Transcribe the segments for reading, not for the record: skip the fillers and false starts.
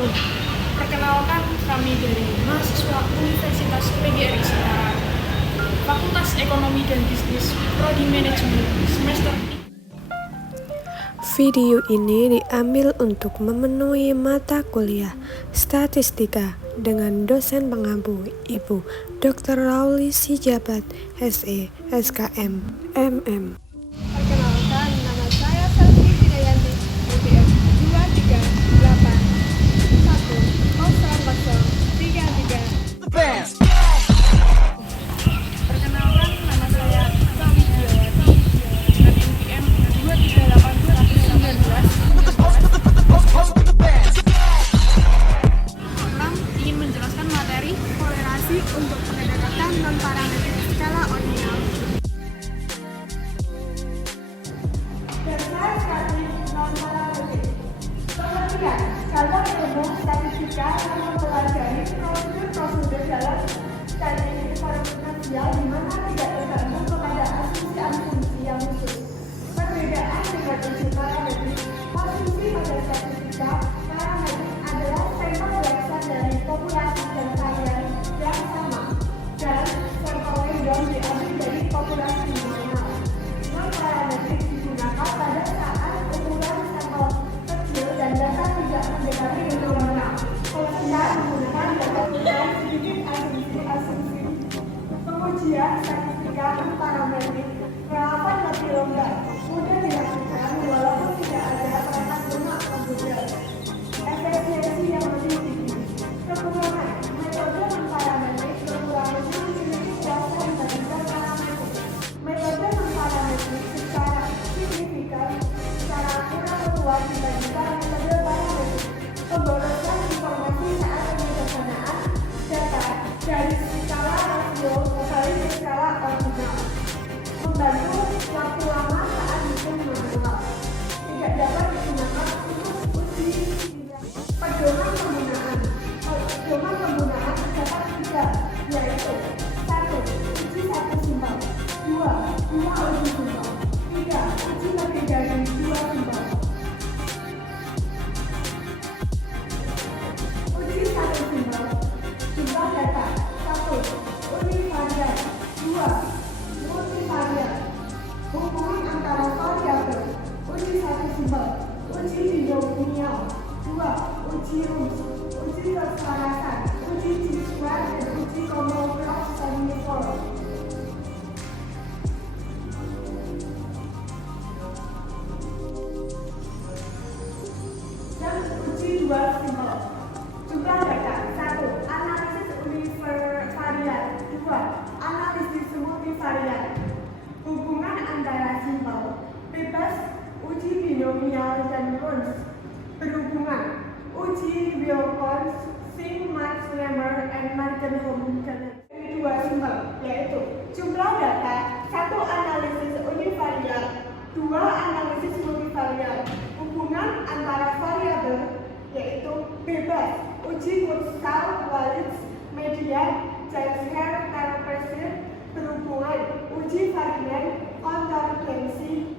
Perkenalkan, kami dari mahasiswa Universitas PGRI Semarang, Fakultas Ekonomi dan Bisnis, Prodi Manajemen, semester 3. Video ini diambil untuk memenuhi mata kuliah Statistika dengan dosen pengampu Ibu Dr. Rauli Sijabat, SE, SKM, MM. Perkenalkan, nama saya Selvi Hidayanti, BPM 238100033. Perkenalkan, nama saya Sami Diawati dengan NPM 23819. Ingin menjelaskan materi Kolerasi untuk pendekatan non-parametrik skala ordinal. Dasar statis non-parametrik. Pengertian, dalam ilmu statistika yang mempelajari prosedur dalam statistik diferensial di mana tidak tergantung kepada asumsi-asumsi yang khusus. Perbedaan dengan uji parametrik, asumsi pada statistika parametrik adalah sampel berasal dari populasi dan varian yang sama dan sampel random diambil dari populasi minimal. Non-parametrik digunakan pada saat ukuran sampel kecil dan data tidak mendekati nominal. Kita menggunakan data ukuran sedikit asumsi-asumsi. Pengujian statistika non-parametrik relevan lebih longgar, mudah dilakukan walaupun tidak ada perangkat lunak komputer. Efisiensi yang lebih tinggi. Kekurangan metode non-parametrik kekurangannya memiliki kuasa dibandingkan parametrik. Metode non-parametrik secara signifikan secara kurang kuat dibandingkan metode parametrik. Pemborosan informasi saat penyederhanaan data dari skala rasio kembali ke skala ordinal. Membantu waktu lama saat hitung manual. Tidak dapat digunakan untuk uji pedoman penggunaan. Pedoman penggunaan terdapat 3, yaitu 1. Uji satu simbol, 2. Uji simbol, 3. Uji lebih dari 2 simbol. Uji satu simbol. Jumlah data 1. Univariat 2. Multivariat. Hubungan antara variabel. Uji satu simbol. Uji binomial 2. Uji rumus. Uji keselasan. Uji G-square dan uji Kolmogorov semicolon. Dan uji dua simbol. Jumlah data 1. Analisis univariat 2. Analisis multivariat. Hubungan antara simbol bebas. Uji binomial dan runs. Berhubungan. Uji Wilcox, Singh, Max Lemmer, and Markenholm dari 2 simbol, yaitu jumlah data 1. Analisis univariat 2. Analisis multivariat. Hubungan antara variabel, yaitu bebas. Uji Kurzweil-Wallis, median, Jaeger, Terpesir. Berhubungan. Uji varian, konvergensi.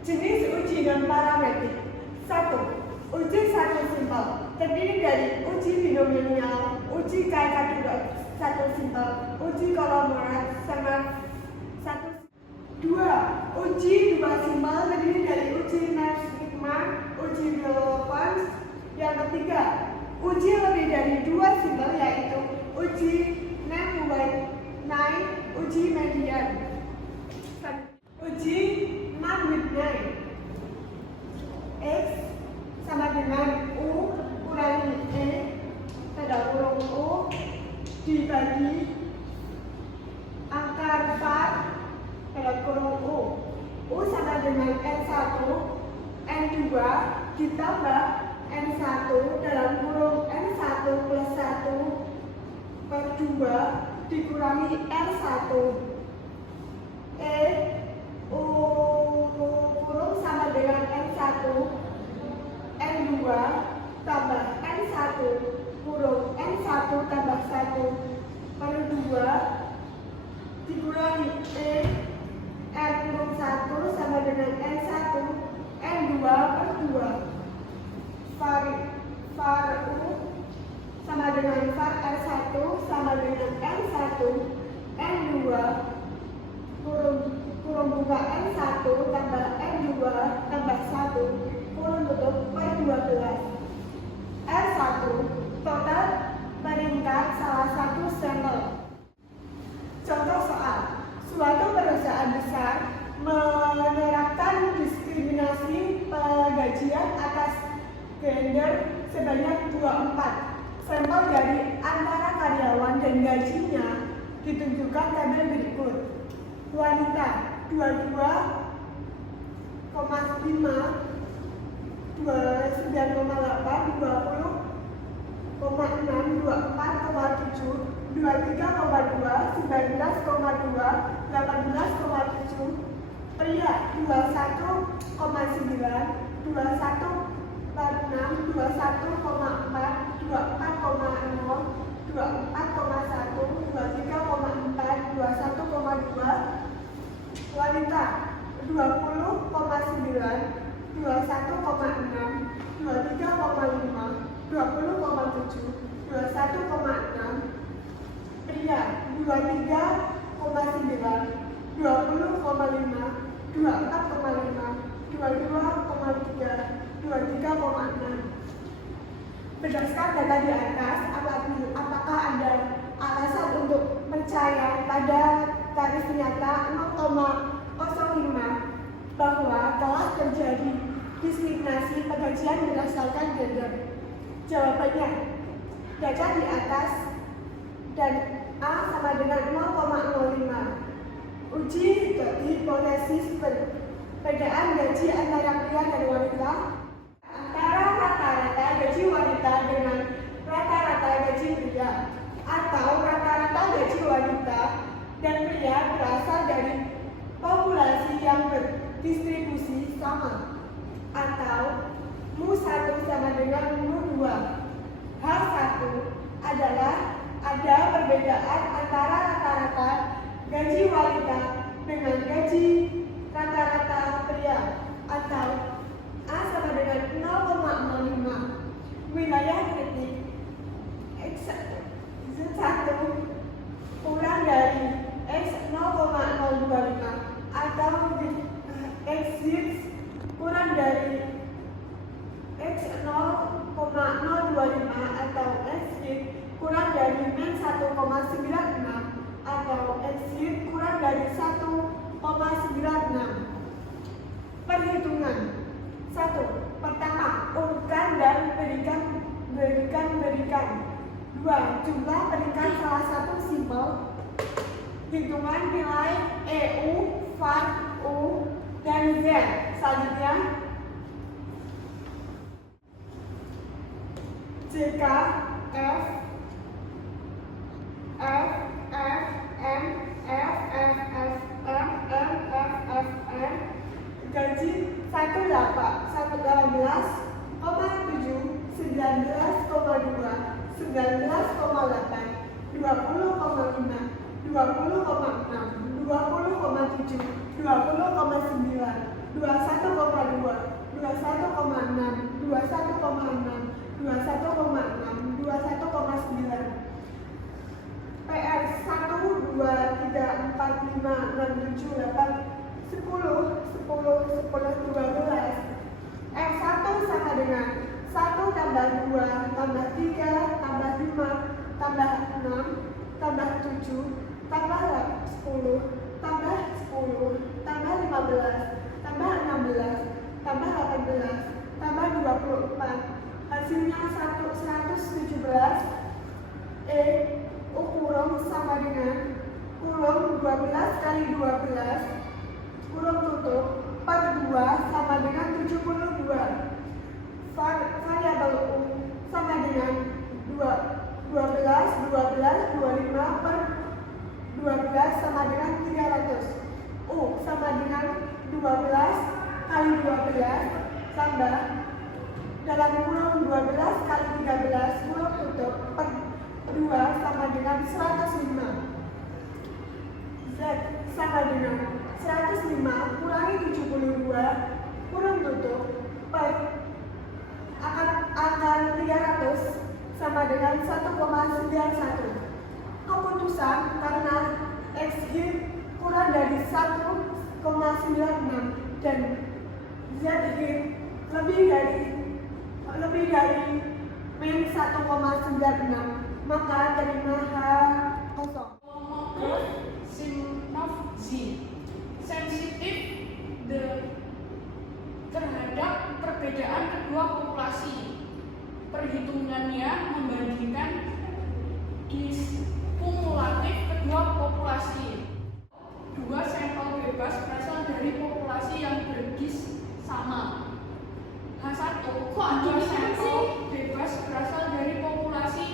Jenis uji non-parametrik. 1. Uji satu simbol terdiri dari uji binomial, uji K-Kadurov satu simbol, uji Kolmogorov sama 2. Uji dua simbol terdiri dari uji Nash-Sigma, uji Wilcox. Yang ketiga, uji lebih dari 2 simbol yaitu uji Name-White-9, uji median. Uji Name-White-9 X sama dengan U kurangi E pada kurung U dibagi akar 4 pada kurung U. U sama dengan N1, N2 ditambah N1 dalam kurung N1 plus 1 per 2 dikurangi R1. E U kurung sama dengan N1 N2 tambah N1 kurung N1 tambah 1 per 2 dikurangi E R kurung 1 sama dengan N1 N2 per 2 var kurung buka N1 tambah N2 tambah 1 kurung tutup per 12. R1 total meningkat salah satu sampel. Contoh soal, suatu perusahaan besar menerapkan diskriminasi penggajian atas gender sebanyak 24 sampel dari antara karyawan dan gajinya ditunjukkan tabel berikut. Wanita 22,5, 29,8, 20,6, 24,7, 23,2, 19,2, 18,7, pria 21,9, 21,6, 21,4, 24,0, 24,1, 23,4, 21,2, wanita 20,9, 21,6, 23,5, 20,7, 21,6, pria 23,9, 20,5, 24,5, 22,3, 23,6. Berdasarkan data di atas, apakah ada alasan untuk percaya pada garis nyata 0,05 bahwa telah terjadi diskriminasi penggajian berdasarkan gender? Jawabannya, data di atas dan A sama dengan 0,05. Uji hipotesis perbedaan gaji antara pria dan wanita. Antara rata-rata gaji wanita dengan rata-rata gaji pria, atau rata-rata gaji wanita dan pria berasal dari populasi yang berdistribusi sama, atau mu1 sama dengan mu2. Hal 1 adalah ada perbedaan antara rata-rata gaji wanita dengan gaji rata-rata pria, atau A sama dengan 0,05. Wilayah kritik X1 kurang dari X 0,025 atau X kurang dari X 0,025 atau X kurang dari min 1,96 atau X kurang dari 1,96. Perhitungan 1. Pertama, urutkan dan berikan. 2. Jumlah berikan salah satu simbol. Hitungan nilai EU, VAR, U, dan Z. Selanjutnya, JK, F, F, F, M, F, F, F, M, M, F, F, M. Gaji 18,7, 19,2, 19,8, 20,5, 20,6, 20,7, 20,9, 21,2, 21,6, 21,6, 21,6, 21,9. PR 1, 2, 3, 4, 5, 6, 7, 8, 10, 10, 10, 12. R1 sama dengan 1 tambah 2 tambah 3 tambah 5 tambah 6 tambah 7 tambah 10 tambah 10 tambah 15 tambah 16 tambah 18 tambah 24. Hasilnya 117. U kurung sama dengan kurung 12 kali 12 kurung tutup per 2 sama dengan 72. Variabel U sama dengan 12, 25 per 12 sama dengan 300. U sama dengan 12 kali 12 tambah dalam kurung 12 kali 13 kurung tutup per 2 sama dengan 105. Z sama dengan 105 kurangi 72 kurung tutup per angka 300 sama dengan 1,91. Keputusan karena X-hit kurang dari 1,96 dan Z-hit lebih dari min 1,96, maka terima H kosong. Sensitif terhadap perbedaan kedua populasi. Perhitungannya membandingkan kumulatif kedua populasi. Dua sampel bebas berasal dari populasi yang bergis sama. H1, dua sampel bebas berasal dari populasi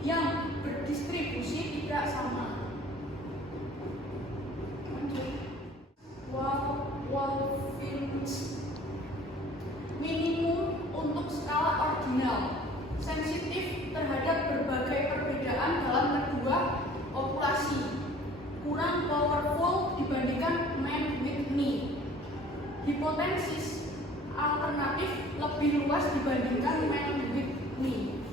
yang berdistribusi tidak sama. Wolffius minimum untuk skala ordinal, sensitif terhadap berbagai perbedaan dalam kedua populasi, kurang powerful dibandingkan Man-Whitney. Hipotesis alternatif lebih luas dibandingkan Man-Whitney.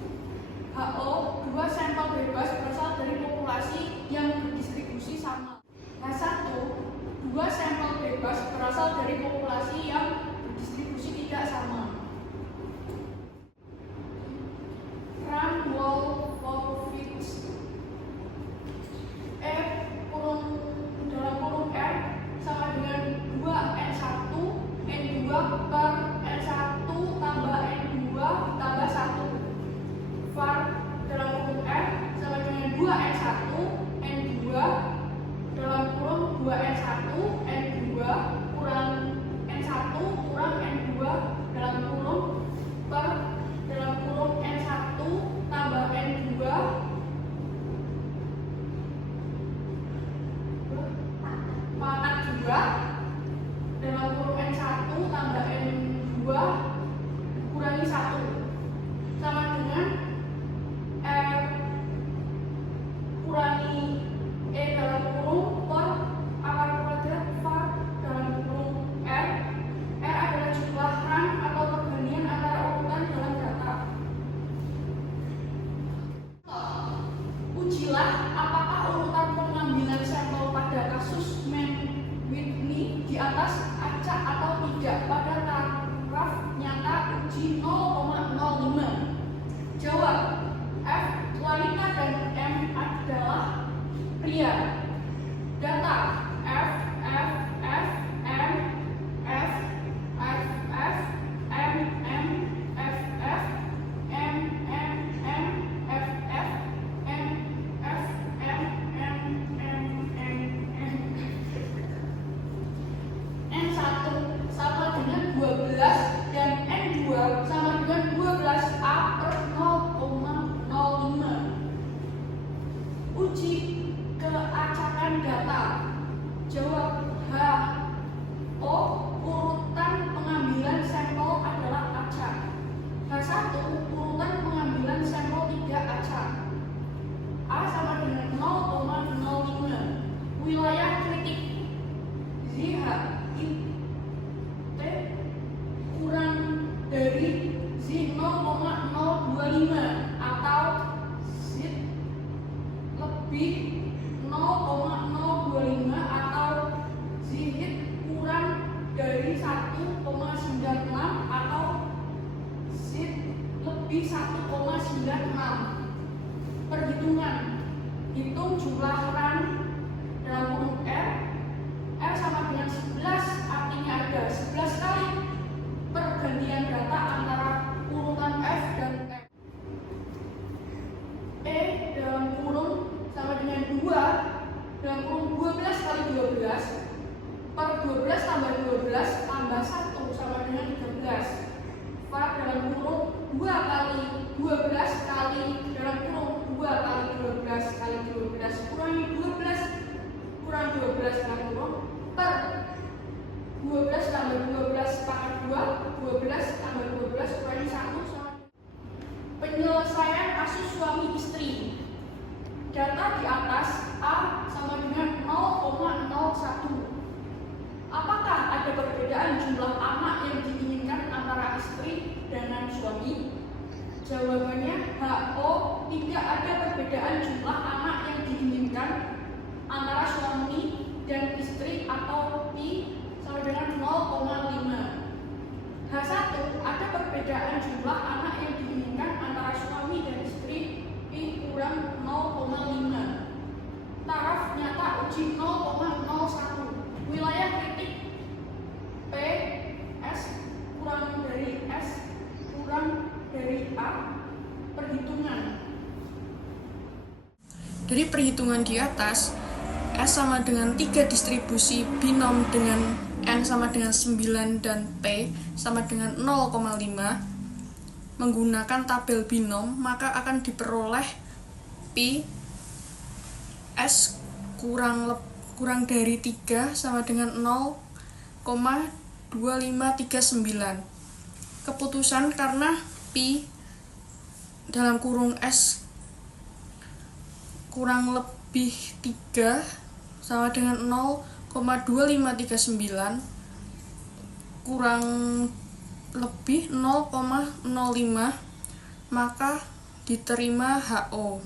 HO, dua sampel bebas berasal dari populasi yang berdistribusi sama. H1, dua sampel bebas berasal dari populasi yang berdistribusi tidak sama. Wolffius dalam kurung R sama dengan 2N1 N2 per N1 tambah N2 tambah 1. Var dalam kurung R sama dengan 2N1 N2 dalam kurung 2N1 N2 kurang N1 kurang N2 dalam kurung per dalam kurung N1 tambah N2 pangkat 2 dalam kurung N1 tambah N2 kurangi 1 sama dengan R kurangi E dalam kurung per akar kuadrat var dalam kurung R. R adalah jumlah rang atau perbandingan antara urutan dalam data. Ujilah apakah urutan pengambilan sampel pada kasus Man-Whitney di atas acak atau tidak pada taraf nyata uji 0,05. Jawab. F wanita dan M adalah pria. Data F F F M F F F M M F F M M M F F M F M M M M M N1 sama dengan 12 dan N2 sama dengan 12A per 0,05. Uji keacakan data. Jawab H. O. Urutan pengambilan sampel adalah acak. H1 urutan pengambilan sampel tidak acak. A sama dengan 0,05. Wilayah kritik ZH T kurang dari Z 0,025 atau Z lebih 0,025 atau Z-hit kurang dari 1,96 atau Z lebih 1,96. Perhitungan. Hitung jumlah rang dalam kurung R. R sama dengan 11, artinya ada 11 kali pergantian data antara urutan F dan M. E dalam kurung sama dengan 2 dalam kurung 12 kali 12 per 12 tambah 12 tambah 1 sama dengan 13. Var dalam kurung 2 kali 12 kali dalam kurung 2 kali 12 kali 12 kurangi 12 kurang 12 dalam kurung per 12 tambah 12 pangkat 2 12 tambah 12 kurangi 1 sama. Penyelesaian kasus suami istri. Data di atas A sama dengan 0,01. Apakah ada perbedaan jumlah anak yang diinginkan antara istri dengan suami? Jawabannya HO, tidak ada perbedaan jumlah anak yang diinginkan antara suami dan istri atau pi sama dengan 0,5. H1 ada perbedaan jumlah anak yang diinginkan antara suami dan istri pi kurang 0,5. Taraf nyata uji 0,01. Wilayah kritik P S kurang dari S kurang dari A. Perhitungan. Dari perhitungan di atas, S sama dengan 3 distribusi binom dengan N sama dengan 9 dan P sama dengan 0,5 menggunakan tabel binom, maka akan diperoleh Pi S kurang dari 3 sama dengan 0,2539. Keputusan karena Pi dalam kurung S kurang lebih 3 sama dengan 0,2539 kurang lebih 0,05, maka diterima HO.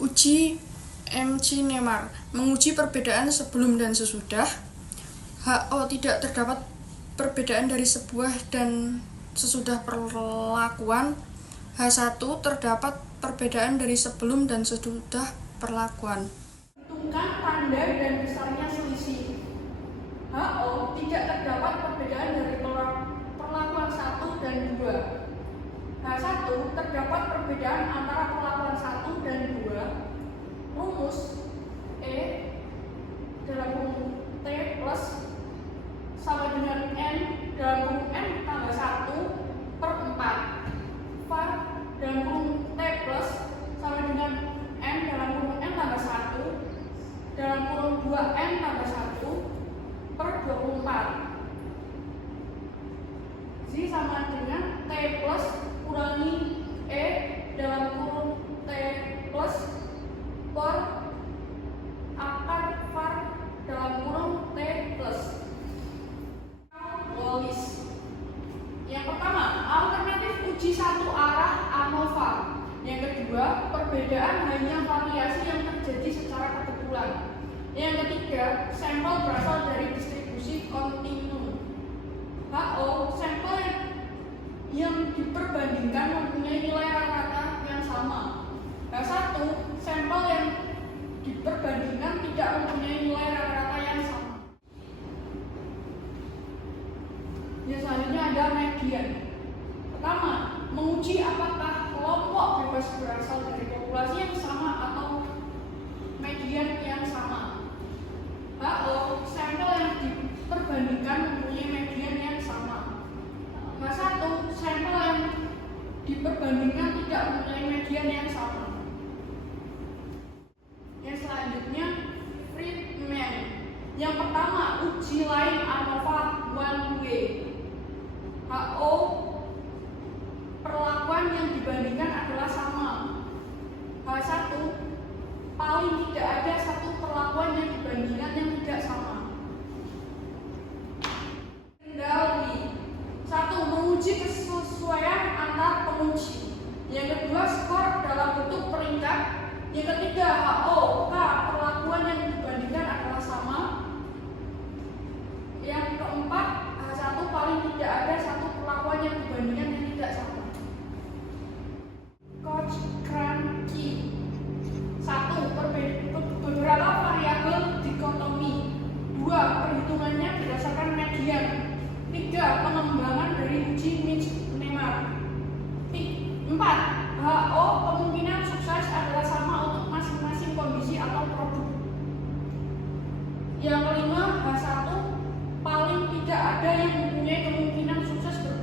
Uji MC-Neymar menguji perbedaan sebelum dan sesudah. HO tidak terdapat perbedaan dari sebuah dan sesudah perlakuan. H1 terdapat perbedaan dari sebelum dan sesudah perlakuan. Hitungkan tanda dan besarnya selisih. HO tidak terdapat perbedaan dari perlakuan 1 dan 2. H1 terdapat perbedaan antara perlakuan 1 dan 2. Rumus E dalam kurung T plus sama dengan N dalam kurung N tambah 1/4. Var dalam kurung T plus sama dengan N dalam kurung N tambah 1 dalam kurung 2N tambah 1/24. Z sama dengan T plus kurangi E dalam kurung T plus per akar var dalam kurung T plus. Wallis. Yang pertama, alternatif uji satu arah ANOVA. Yang kedua, perbedaan hanya variasi yang terjadi secara kebetulan. Yang ketiga, sampel berasal dari distribusi kontinu. HO, sampel yang diperbandingkan mempunyai nilai rata-rata yang sama. H1, sampel yang diperbandingkan tidak mempunyai nilai rata-rata yang sama. Yang selanjutnya ada median. Pertama, menguji apakah kelompok bebas berasal dari populasi yang sama atau median yang sama. HO, sampel yang diperbandingkan mempunyai median yang sama. H1, sampel yang diperbandingkan tidak mempunyai median yang sama. Yang selanjutnya, Friedman. Yang pertama, uji lain ANOVA one way. HO, perlakuan yang dibandingkan adalah sama. H1, paling tidak ada satu perlakuan yang dibandingkan yang tidak sama. Kendali. 1. Menguji kesesuaian antar penguji. Yang kedua, skor dalam bentuk peringkat. Yang ketiga, HO, perlakuan yang dibandingkan adalah sama. Yang keempat, H1 paling tidak ada satu perlakuan yang dibandingkan yang tidak sama. Cochrane-Key. 1. Beberapa variabel dikotomi. 2. Perhitungannya berdasarkan median. 3. Pengembangan dari uji MC-Neymar. 4. HO, kemungkinan sukses adalah sama untuk masing-masing kondisi atau produk. Yang kelima, H1, paling tidak ada yang mempunyai kemungkinan sukses berbeda